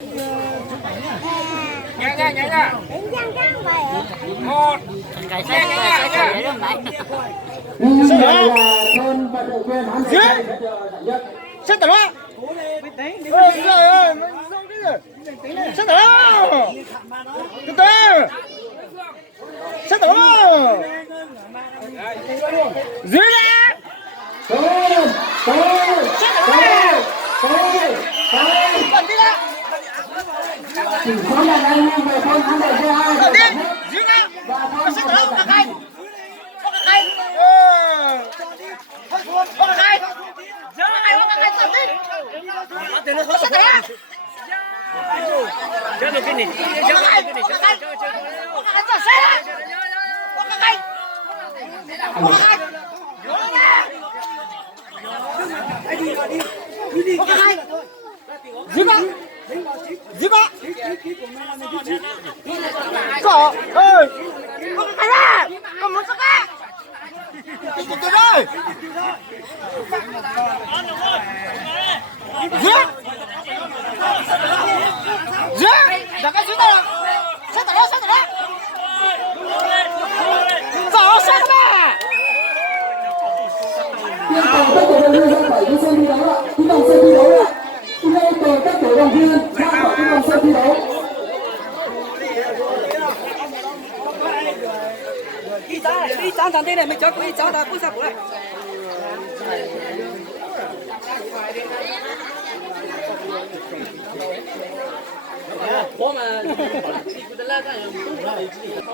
Nha. Một. Cái xe đấy không đấy. Set đó. Ơi, set đó. Từ từ. Set đó. Dưới ra. Còn đi ra. Chỉ số là anh em về con ăn để cho ai Còn đi. Dưới ra. Set đó các anh. Các anh. Các anh. Dưới này các anh còn đi. Set đó. Chơi được cái này. Các anh còn xe. Các anh. Gì ba? Cỏ ơi, con cái ra, con muốn sắc á. Từ đây. Giết, giết, cái gì đó? Sát đó. Cỏ sát mà. yêu cầu các cổ động viên ra khỏi cái sân thi đấu ạ, cái vòng sân thi đấu ạ. Chúng tôi yêu cầu các cổ động viên ra khỏi cái vòng sân thi đấu. đi chán thằng này mình cho đi chán ta cúi sạp của này.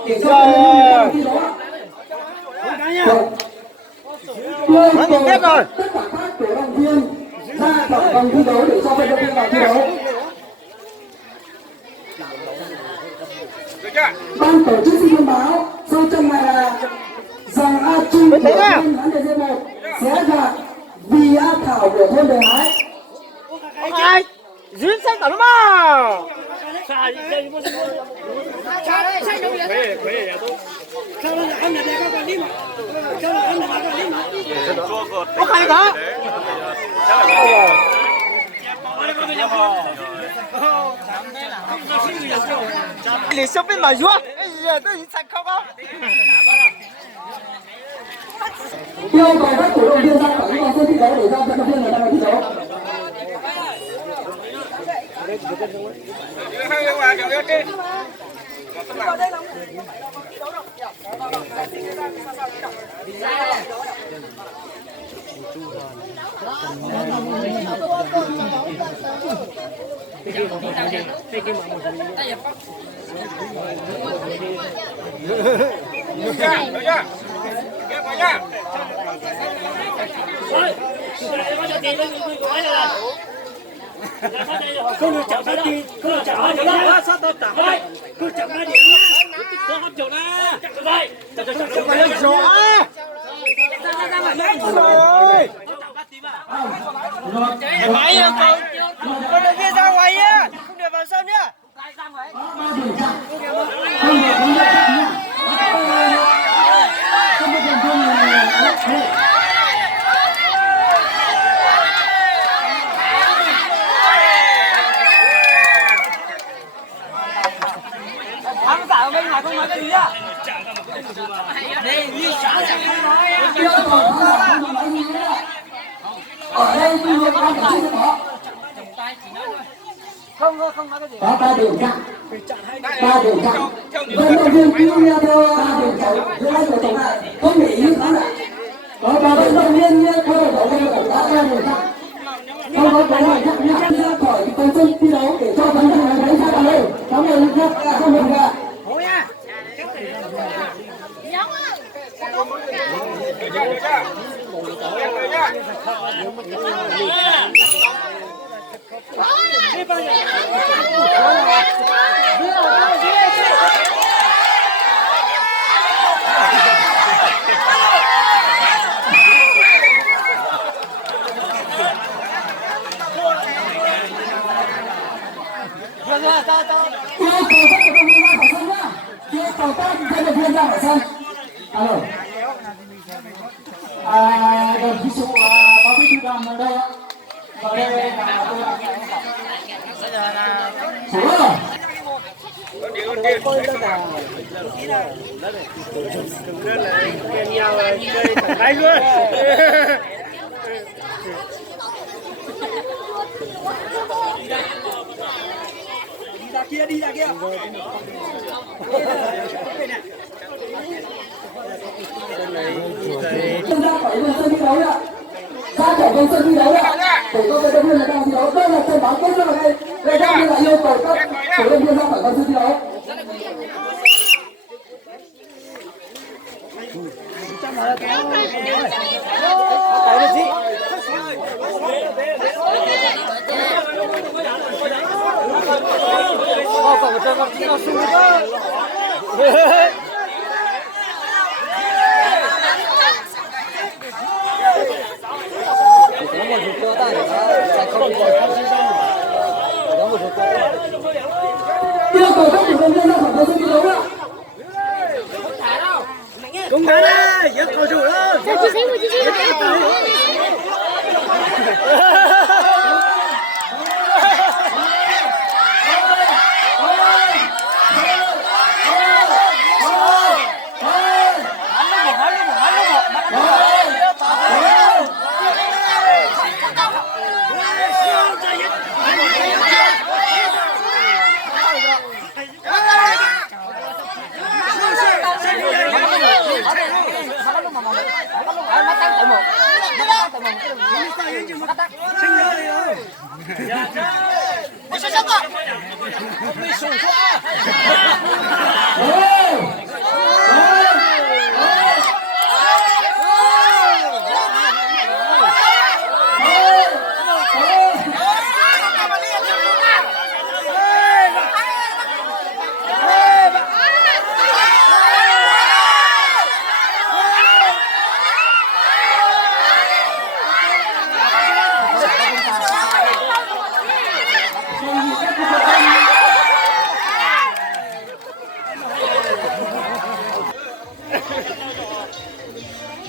Để cho các thi đấu ạ. Tôi yêu cầu tất cả các cổ động viên ra khỏi vòng thi đấu để cho vận động viên vào thi đấu. Ban tổ chức xin thông báo sau trận này là dòng A Trung của thôn HDG1 sẽ gặp Vì A Thảo của thôn Đề Hái. Ai? Dưới xe tao mà. Có khai đó. Để shop bên mà vua. Giờ tôi sạch không không? Yêu cầu các cổ động viên ra khỏi vòng sân thi đấu để cho vận động viên người ta vào thi đấu. Không được chậm sát đi, không được chậm sát đi, sát tao chậm đây, cứ chậm ra điểm nhá, tôi không chậm ra, chậm đây, chậm Rồi. Máy con động viên ra ngoài nhá, không được vào sân nhá. Thắng cả ở bên ngoài không nói cái gì á. Đây như sáng nói Ở đây tuy nhiên ban tổ chức có không nói cái gì. có 3 điểm chặn. 3 điểm chặn. Vận động viên cứ nghe theo 3 điểm chặn giữa hai cổ tổng lại không để ý nữa. Có 3 vận động viên theo cổ tổng lại đã 3 điểm chặn. Không có cổ hỏi chặn nhá. Ra khỏi cái sân thi đấu để cho vận động viên đánh ra đây. Cảm ơn các không được ạ. Yêu cầu các vận động viên ra khỏi sân. Alo. Đồng chí Sụ có bí thư đoàn ở đây ạ. Vào đây là tôi 好了。đi ra kia Tham gia khỏi bên sân thi đấu ạ. Ra khỏi bên sân thi đấu ạ. Để các vận động viên là đang thi đấu. Đây là trận bán kết rất là hay. Đây các như là yêu cầu các cổ động viên ra khỏi bên sân thi đấu. Yêu cầu các cổ động viên ra khỏi bên sân thi đấu ạ. cùng thả đây giật cầu thủ lên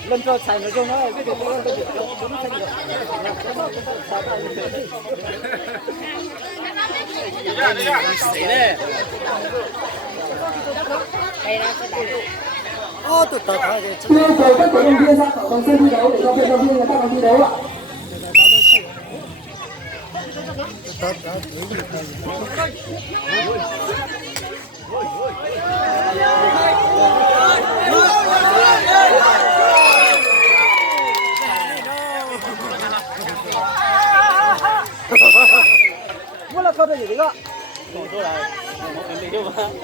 lên cho xài nó cho nó cái điều đó cái việc đó nó sẽ được xỉ đấy ô tụt tụt thôi Yêu cầu các cổ động viên ra khỏi vòng sân thi đấu để cho vận động viên người ta còn thi đấu ạ. mua là không được gì đó